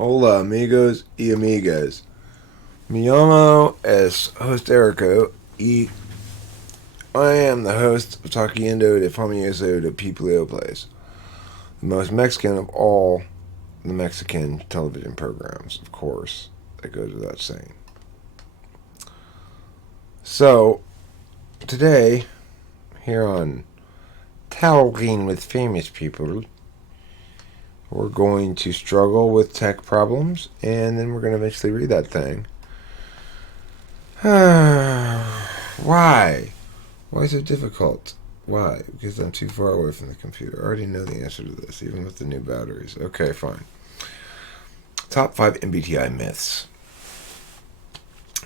Hola, amigos y amigas. Mi llamo es host Erico y I am the host of Taquiendo de Famoso de People Place, the most Mexican of all the Mexican television programs, of course. That goes without saying. So, today, here on Talking with Famous People, we're going to struggle with tech problems, and then we're going to eventually read that thing. Why? Why is it difficult? Why? Because I'm too far away from the computer. I already know the answer to this, even with the new batteries. Okay, fine. Top 5 Mbti myths.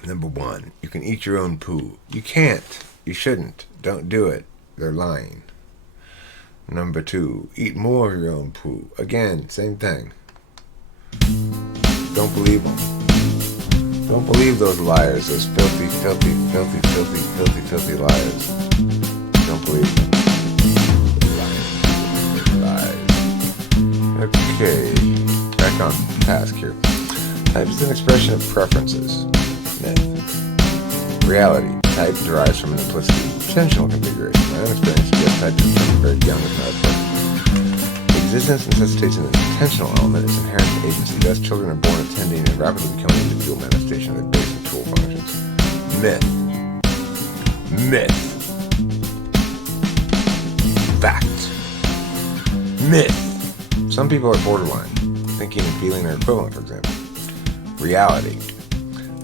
Number 1. You can eat your own poo. You can't. You shouldn't. Don't do it. They're lying. Number 2. Eat more of your own poo. Again, same thing. Don't believe them. Don't believe those liars, those filthy liars. Don't believe them. Lies. Okay, back on task here. Type is an expression of preferences. Myth. Reality. Type derives from an implicit intentional configuration. My own experience suggests type is from very young if not present. Existence necessitates an intentional element, its inherent agency. Thus, children are born attending and rapidly becoming individual manifestation of their basic tool functions. Myth. Fact. Myth. Some people are borderline. Thinking and feeling are equivalent, for example. Reality.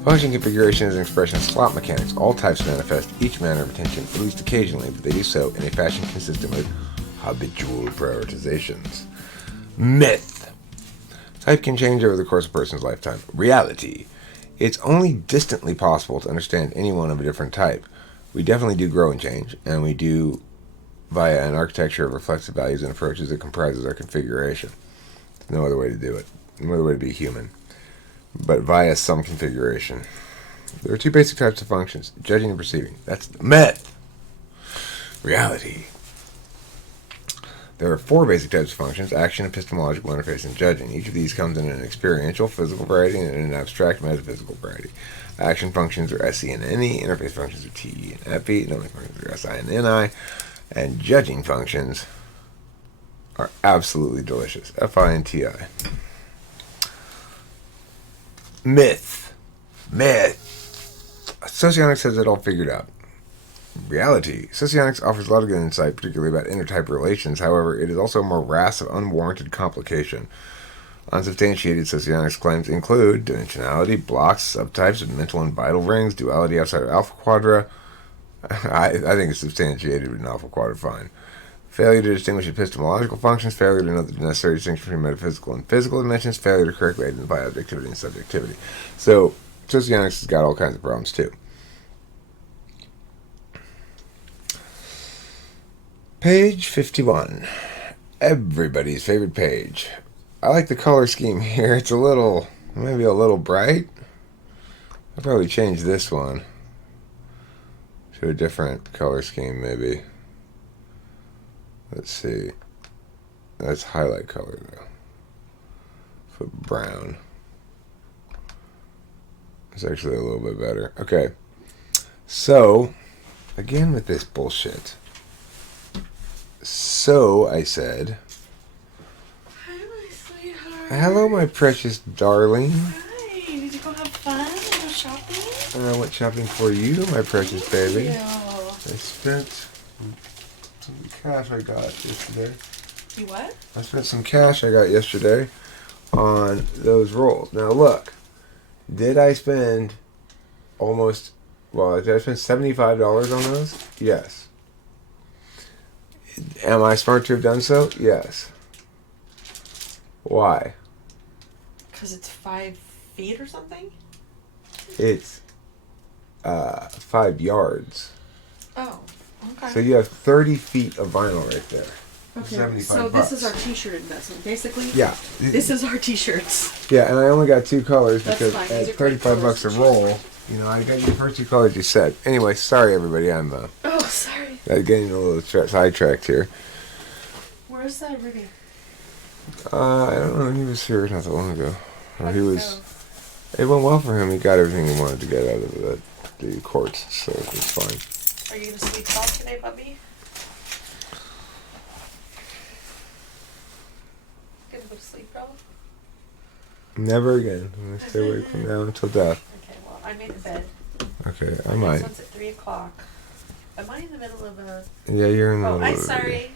Function configuration is an expression of slot mechanics. All types manifest each manner of attention, at least occasionally, but they do so in a fashion consistent with habitual prioritizations. Myth. Type can change over the course of a person's lifetime. Reality. It's only distantly possible to understand anyone of a different type. We definitely do grow and change, and we do via an architecture of reflexive values and approaches that comprises our configuration. There's no other way to do it. No other way to be human. But via some configuration. There are 2 basic types of functions, judging and perceiving. That's myth. Reality. There are 4 basic types of functions: action, epistemological, interface, and judging. Each of these comes in an experiential, physical variety and in an abstract, metaphysical variety. Action functions are SE and NE, interface functions are TE and FE, knowing functions are SI and NI, and judging functions are absolutely delicious, FI and TI. Myth. Socionics has it all figured out. Reality. Socionics offers a lot of good insight, particularly about intertype relations. However, it is also a morass of unwarranted complication. Unsubstantiated socionics claims include dimensionality, blocks, subtypes, mental and vital rings, duality outside of alpha quadra. I think it's substantiated with an alpha quadra fine. Failure to distinguish epistemological functions, failure to know the necessary distinction between metaphysical and physical dimensions, failure to correctly identify objectivity and subjectivity. So, socionics has got all kinds of problems too. Page 51. Everybody's favorite page. I like the color scheme here. It's maybe a little bright. I'll probably change this one to a different color scheme, maybe. Let's see. That's highlight color, though. Put brown. It's actually a little bit better. Okay. So, again with this bullshit. So, I said... Hi, my sweetheart. Hello, my precious darling. Hi. Did you go have fun? Did you go shopping? And I went shopping for you, my precious baby. Thank I spent some cash I got yesterday. you. You what? I spent some cash I got yesterday on those rolls. Now, look. Did I spend did I spend $75 on those? Yes. Am I smart to have done so? Yes. Why? Because it's 5 feet or something? It's 5 yards. Oh, okay. So you have 30 feet of vinyl right there. Okay, 75 so bucks. this is our t-shirt investment, basically? Yeah. This is our t-shirts. Yeah, and I only got 2 colors That's because fine. at These are great 35 bucks a colors. roll, I got you the first 2 colors you said. Anyway, sorry everybody, I'm Oh, sorry. getting a little sidetracked here. Where's Ruby? I don't know, he was here not that long ago. Or he was. It went well for him. He got everything he wanted to get out of the courts, so it was fine. Are you gonna sleep well today, Bubby? Gonna go to sleep, bro? Never again. I'm gonna stay awake from now until death. Okay, well, I made the bed. Okay, I My might. next one's at 3 o'clock. Am I in the middle of a... Yeah, you're in the Oh, middle I'm of it. sorry.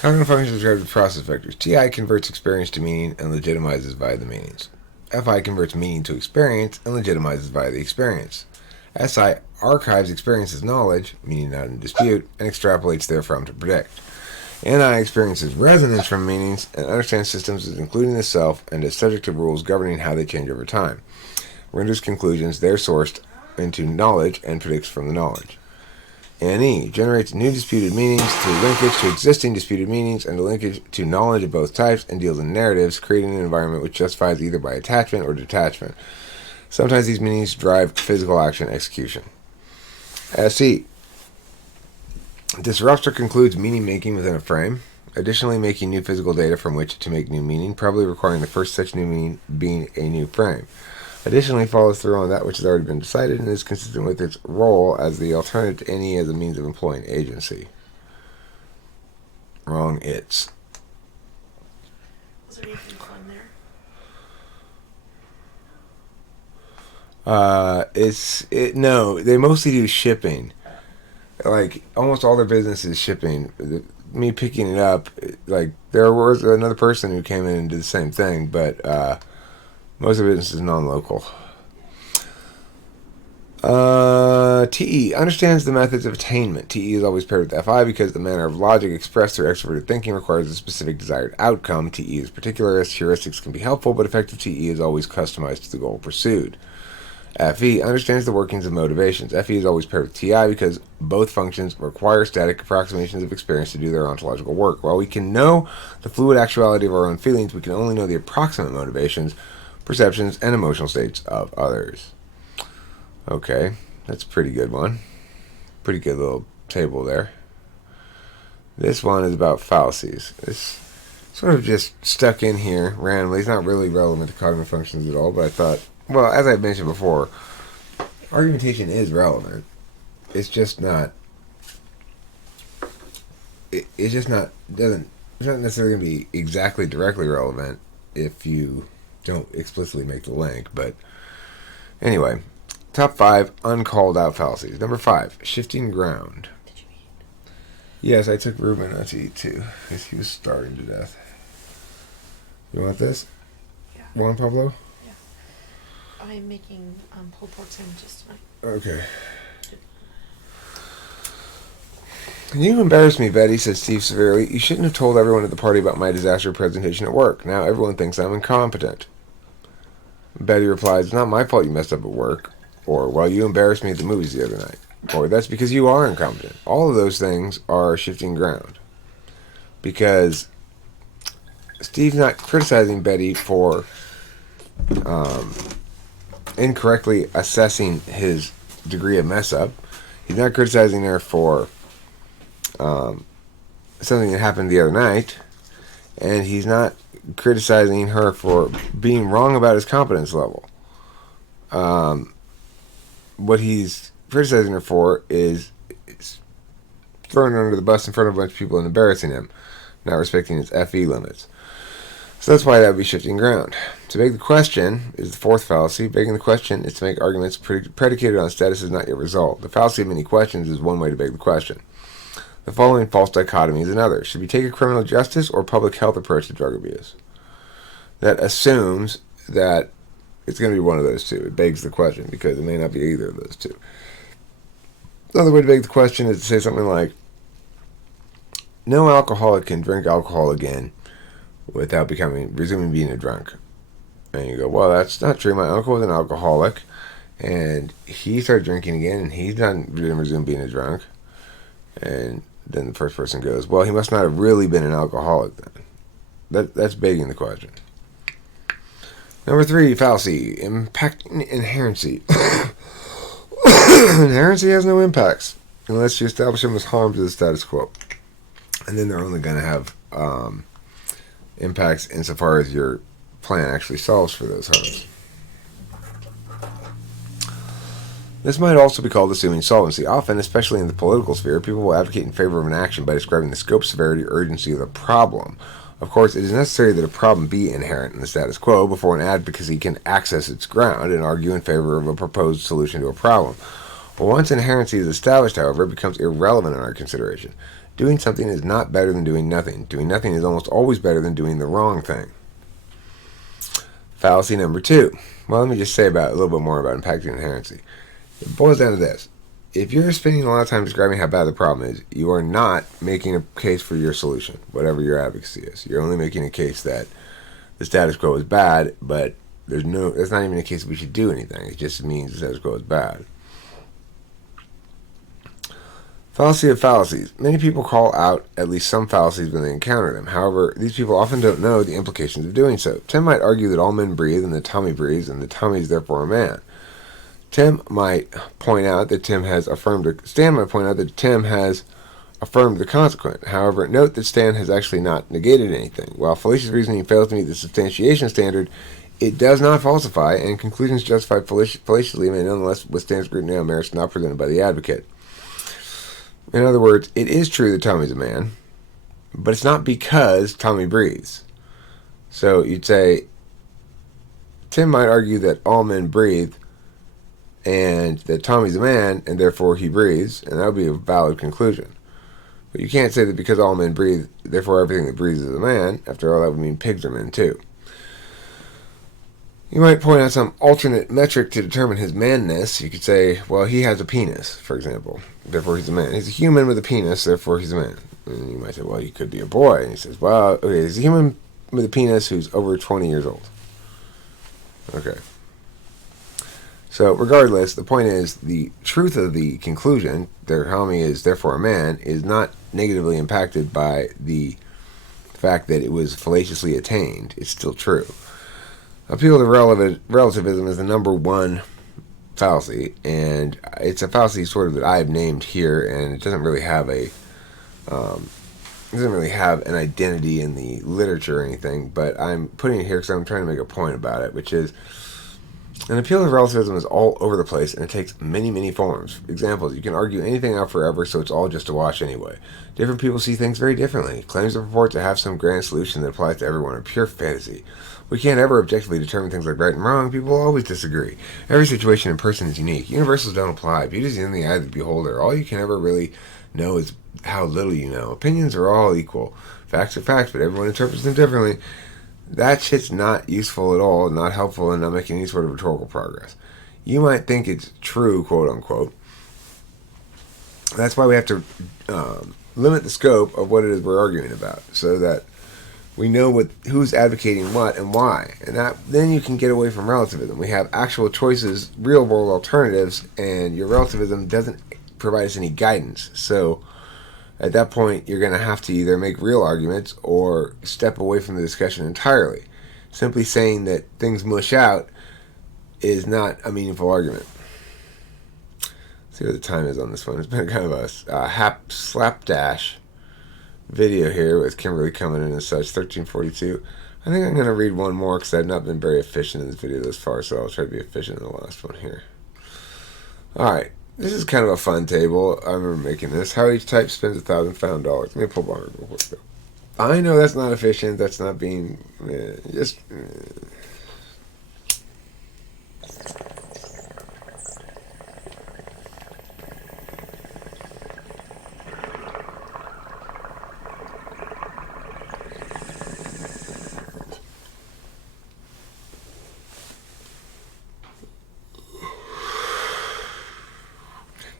Cognitive functions described as process vectors. TI converts experience to meaning and legitimizes via the meanings. FI converts meaning to experience and legitimizes via the experience. SI archives experience as knowledge, meaning not in dispute, and extrapolates therefrom to predict. NI experiences resonance from meanings and understands systems as including the self and is subject to rules governing how they change over time. Renders conclusions they're sourced into knowledge and predicts from the knowledge. NE generates new disputed meanings through linkage to existing disputed meanings and a linkage to knowledge of both types and deals in narratives, creating an environment which justifies either by attachment or detachment. Sometimes these meanings drive physical action execution. SE disrupts or concludes meaning making within a frame, additionally making new physical data from which to make new meaning, probably requiring the first such new meaning being a new frame. Additionally, follows through on that which has already been decided and is consistent with its role as the alternative to NE as a means of employing agency. Wrong, it's. Was there anything fun there? No, they mostly do shipping. Like, almost all their business is shipping. Me picking it up, like, there was another person who came in and did the same thing, but, most of the business is non-local. TE understands the methods of attainment. TE is always paired with FI because the manner of logic expressed through extroverted thinking requires a specific desired outcome. TE is particularist. Heuristics can be helpful, but effective TE is always customized to the goal pursued. FE understands the workings of motivations. FE is always paired with TI because both functions require static approximations of experience to do their ontological work. While we can know the fluid actuality of our own feelings, we can only know the approximate motivations, perceptions, and emotional states of others. Okay, that's a pretty good one. Pretty good little table there. This one is about fallacies. It's sort of just stuck in here randomly. It's not really relevant to cognitive functions at all, but I thought, well, as I mentioned before, argumentation is relevant. It's just not. It's just not. It's not necessarily going to be exactly directly relevant if you don't explicitly make the link, but anyway, top 5 uncalled out fallacies. Number 5, shifting ground. Did you eat? Yes, I took Ruben out to eat too, because he was starving to death. You want this? Yeah. Juan Pablo? Yeah. I'm making pulled pork sandwiches tonight. Okay. You embarrassed me, Betty, said Steve severely. You shouldn't have told everyone at the party about my disaster presentation at work. Now everyone thinks I'm incompetent. Betty replies, it's not my fault you messed up at work. Or, well, you embarrassed me at the movies the other night. Or, that's because you are incompetent. All of those things are shifting ground. Because Steve's not criticizing Betty for incorrectly assessing his degree of mess up. He's not criticizing her for something that happened the other night. And he's not criticizing her for being wrong about his competence level. What he's criticizing her for is throwing her under the bus in front of a bunch of people and embarrassing him, not respecting his FE limits. So that's why that would be shifting ground. To beg the question is the 4th fallacy. Begging the question is to make arguments predicated on status is not yet result. The fallacy of many questions is one way to beg the question. The following false dichotomy is another. Should we take a criminal justice or public health approach to drug abuse? That assumes that it's going to be one of those two. It begs the question because it may not be either of those two. Another way to beg the question is to say something like, no alcoholic can drink alcohol again without resuming being a drunk. And you go, well, that's not true. My uncle was an alcoholic, and he started drinking again, and he didn't resume being a drunk. And then the first person goes, well, he must not have really been an alcoholic then. That's begging the question. Number 3, fallacy, inherency. Inherency has no impacts unless you establish them as harm to the status quo. And then they're only going to have impacts insofar as your plan actually solves for those harms. This might also be called assuming solvency. Often, especially in the political sphere, people will advocate in favor of an action by describing the scope, severity, or urgency of the problem. Of course, it is necessary that a problem be inherent in the status quo before an advocacy can access its ground and argue in favor of a proposed solution to a problem. Once inherency is established, however, it becomes irrelevant in our consideration. Doing something is not better than doing nothing. Doing nothing is almost always better than doing the wrong thing. Fallacy number 2. Well, let me just say a little bit more about impacting inherency. It boils down to this. If you're spending a lot of time describing how bad the problem is, you are not making a case for your solution, whatever your advocacy is. You're only making a case that the status quo is bad, but that's not even a case that we should do anything. It just means the status quo is bad. Fallacy of fallacies. Many people call out at least some fallacies when they encounter them. However, these people often don't know the implications of doing so. Tim might argue that all men breathe and that Tommy breathes and that Tommy is therefore a man. Stan might point out that Tim has affirmed the consequent. However, note that Stan has actually not negated anything. While fallacious reasoning fails to meet the substantiation standard, it does not falsify, and conclusions justified fallaciously may nonetheless withstand scrutiny on merits not presented by the advocate. In other words, it is true that Tommy's a man, but it's not because Tommy breathes. So you'd say, Tim might argue that all men breathe, and that Tommy's a man, and therefore he breathes, and that would be a valid conclusion. But you can't say that because all men breathe, therefore everything that breathes is a man. After all, that would mean pigs are men too. You might point out some alternate metric to determine his manness. You could say, well, he has a penis, for example, therefore he's a man. He's a human with a penis, therefore he's a man. And you might say, well, he could be a boy. And he says, well, okay, he's a human with a penis who's over 20 years old. Okay. So, regardless, the point is, the truth of the conclusion, that Tommy is therefore a man, is not negatively impacted by the fact that it was fallaciously attained. It's still true. Appeal to relativism is the number one fallacy, and it's a fallacy sort of that I have named here, and it doesn't really have an identity in the literature or anything, but I'm putting it here because I'm trying to make a point about it, which is, an appeal to relativism is all over the place, and it takes many, many forms. Examples, you can argue anything out forever, so it's all just a wash anyway. Different people see things very differently. Claims that purport to have some grand solution that applies to everyone are pure fantasy. We can't ever objectively determine things like right and wrong. People will always disagree. Every situation and person is unique. Universals don't apply. Beauty is in the eye of the beholder. All you can ever really know is how little you know. Opinions are all equal. Facts are facts, but everyone interprets them differently. That shit's not useful at all, not helpful, and not making any sort of rhetorical progress. You might think it's true, quote unquote. That's why we have to limit the scope of what it is we're arguing about, so that we know who's advocating what and why. And then you can get away from relativism. We have actual choices, real world alternatives, and your relativism doesn't provide us any guidance. So at that point, you're going to have to either make real arguments or step away from the discussion entirely. Simply saying that things mush out is not a meaningful argument. Let's see what the time is on this one. It's been kind of a slapdash video here with Kimberly coming in and such, 13:42. I think I'm going to read one more because I've not been very efficient in this video thus far, so I'll try to be efficient in the last one here. Alright. This is kind of a fun table. I remember making this. How each type spends 1,000 found dollars. Let me pull bar real quick though. I know that's not efficient. That's not being just.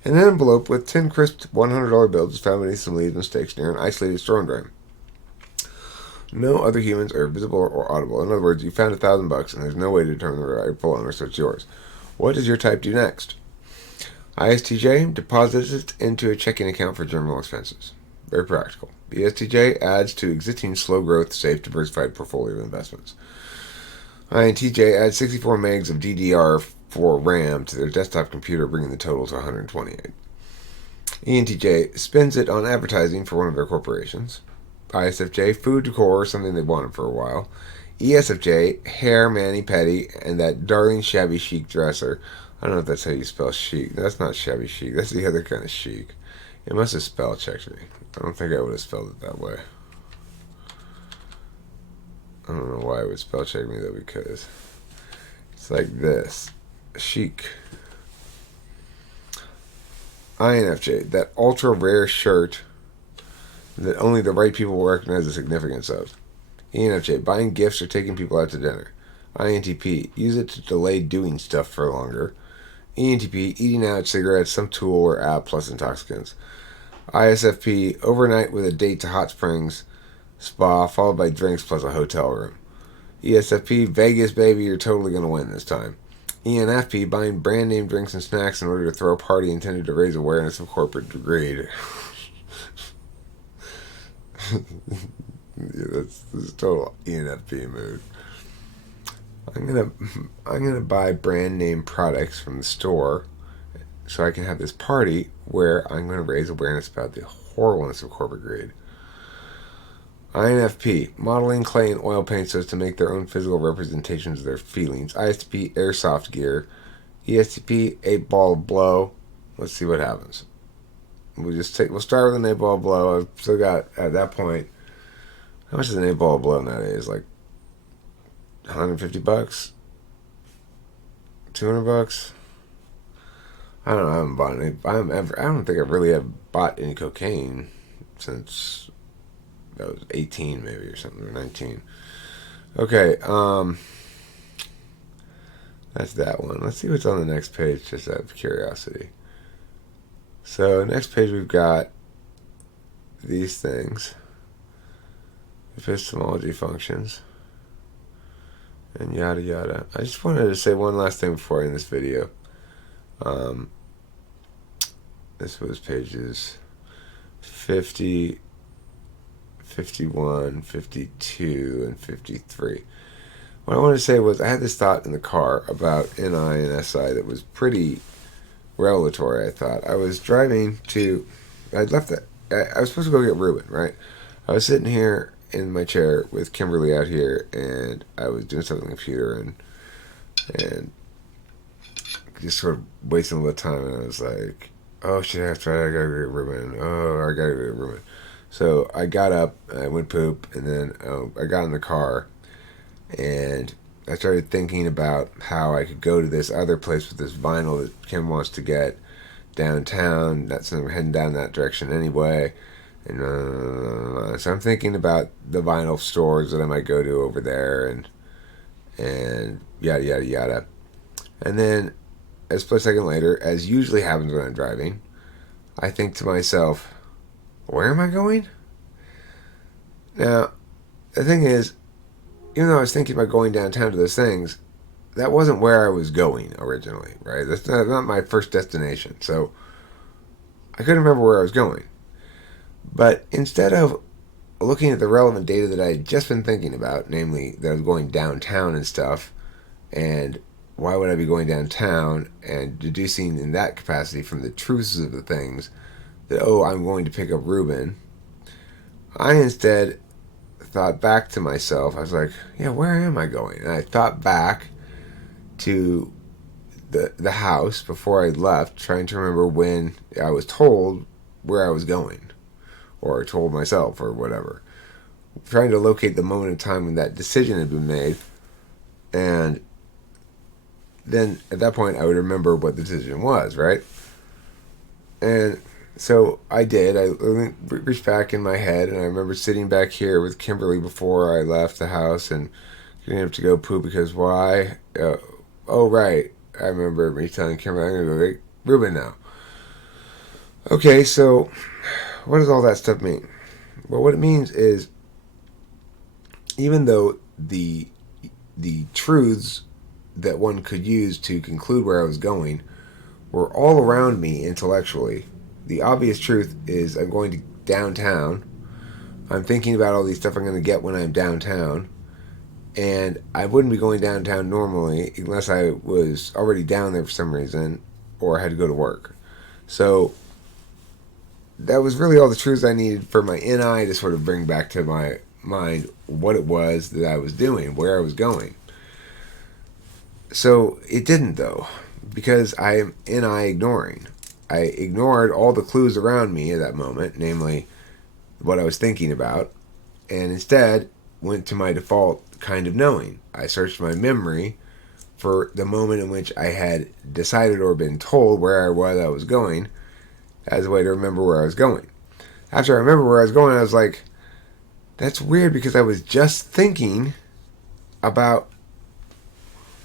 An envelope with 10 crisp $100 bills is found beneath some leaves and stakes near an isolated storm drain. No other humans are visible or audible. In other words, you found $1,000 and there's no way to determine the rightful owner, so it's yours. What does your type do next? ISTJ deposits it into a checking account for general expenses. Very practical. The ISTJ adds to existing slow growth, safe, diversified portfolio of investments. INTJ adds 64 megs of DDR4 RAM to their desktop computer, bringing the total to 128. ENTJ spends it on advertising for one of their corporations. ISFJ, food, decor, something they wanted for a while. ESFJ, hair, mani-pedi, and that darling shabby chic dresser. I don't know if that's how you spell chic. That's not shabby chic. That's the other kind of chic. It must have spell checked me. I don't think I would have spelled it that way. I don't know why it would spell check me though, because it's like this. Chic. INFJ, that ultra rare shirt that only the right people will recognize the significance of. ENFJ, buying gifts or taking people out to dinner. INTP, use it to delay doing stuff for longer. ENTP, eating out, cigarettes, some tool or app plus intoxicants. ISFP, overnight with a date to hot springs, spa, followed by drinks plus a hotel room. ESFP, Vegas, baby, you're totally going to win this time. ENFP, buying brand name drinks and snacks in order to throw a party intended to raise awareness of corporate greed. Yeah, this is total ENFP mood. I'm gonna buy brand name products from the store so I can have this party where I'm gonna raise awareness about the horribleness of corporate greed. INFP, modeling clay and oil paint so as to make their own physical representations of their feelings. ISTP, airsoft gear. ESTP, 8-ball blow. Let's see what happens. We'll start with an 8-ball blow. I've still got, at that point, how much is an 8-ball blow nowadays? Like $150? $200? I don't know. I haven't bought any. I don't think I really have bought any cocaine since I was 18 maybe or something, or 19. Okay, that's that one. Let's see what's on the next page, just out of curiosity. So next page we've got these things. Epistemology functions. And yada yada. I just wanted to say one last thing before I end this video. This was pages 50, 51, 52, and 53. What I wanted to say was I had this thought in the car about NI and SI that was pretty revelatory, I thought. I was driving to... I was supposed to go get Ruben, right? I was sitting here in my chair with Kimberly out here, and I was doing something on the computer and just sort of wasting a little time, and I was like, oh shit, I gotta go get Ruben. Oh, I gotta go get Ruben. So I got up, I went poop, and then I got in the car, and I started thinking about how I could go to this other place with this vinyl that Kim wants to get downtown. So I'm heading down that direction anyway. And so I'm thinking about the vinyl stores that I might go to over there, and yada yada yada. And then a split second later, as usually happens when I'm driving, I think to myself, where am I going? Now, the thing is, even though I was thinking about going downtown to those things, that wasn't where I was going originally, right? That's not my first destination. So I couldn't remember where I was going. But instead of looking at the relevant data that I had just been thinking about, namely that I was going downtown and stuff, and why would I be going downtown, and deducing in that capacity from the truths of the things that, oh, I'm going to pick up Ruben, I instead thought back to myself. I was like, yeah, where am I going? And I thought back to the house before I left, trying to remember when I was told where I was going, or told myself, or whatever. Trying to locate the moment in time when that decision had been made, and then at that point I would remember what the decision was, right? And so I did. I reached back in my head, and I remember sitting back here with Kimberly before I left the house and getting up to go poop because why? Oh, right. I remember me telling Kimberly, I'm going to go get Ruben now. Okay, so what does all that stuff mean? Well, what it means is, even though the truths that one could use to conclude where I was going were all around me intellectually, the obvious truth is I'm going to downtown. I'm thinking about all these stuff I'm going to get when I'm downtown, and I wouldn't be going downtown normally unless I was already down there for some reason or had to go to work. So that was really all the truths I needed for my NI to sort of bring back to my mind what it was that I was doing, where I was going. So it didn't, though, because I am ignoring. I ignored all the clues around me at that moment, namely what I was thinking about, and instead went to my default kind of knowing. I searched my memory for the moment in which I had decided or been told where I was going as a way to remember where I was going. After I remember where I was going, I was like, that's weird because I was just thinking about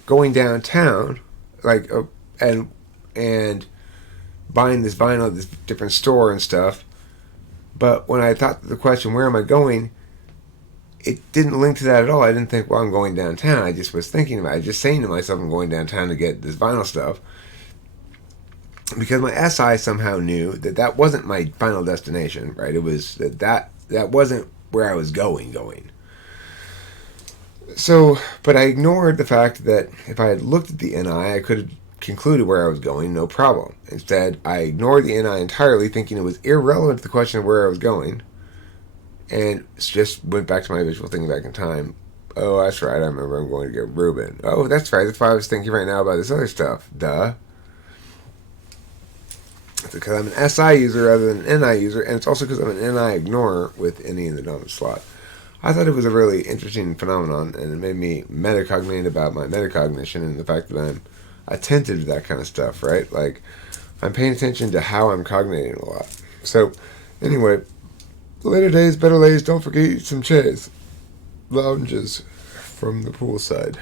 going downtown, like, and buying this vinyl at this different store and stuff. But when I thought the question, where am I going, it didn't link to that at all. I didn't think, well, I'm going downtown. I just was thinking about it. I was just saying to myself, I'm going downtown to get this vinyl stuff. Because my SI somehow knew that that wasn't my final destination, right? It was that wasn't where I was going. So, but I ignored the fact that if I had looked at the NI, I could have concluded where I was going, no problem. Instead, I ignored the NI entirely, thinking it was irrelevant to the question of where I was going, and just went back to my visual thinking back in time. Oh, that's right, I remember I'm going to get Reuben. Oh, that's right, that's why I was thinking right now about this other stuff. Duh. It's because I'm an SI user rather than an NI user, and it's also because I'm an NI ignorer with NE in the dominant slot. I thought it was a really interesting phenomenon, and it made me metacognate about my metacognition and the fact that I'm attentive to that kind of stuff, right? Like, I'm paying attention to how I'm cognating a lot. So, anyway, later days, better days, don't forget to eat some chairs. Lounges from the poolside.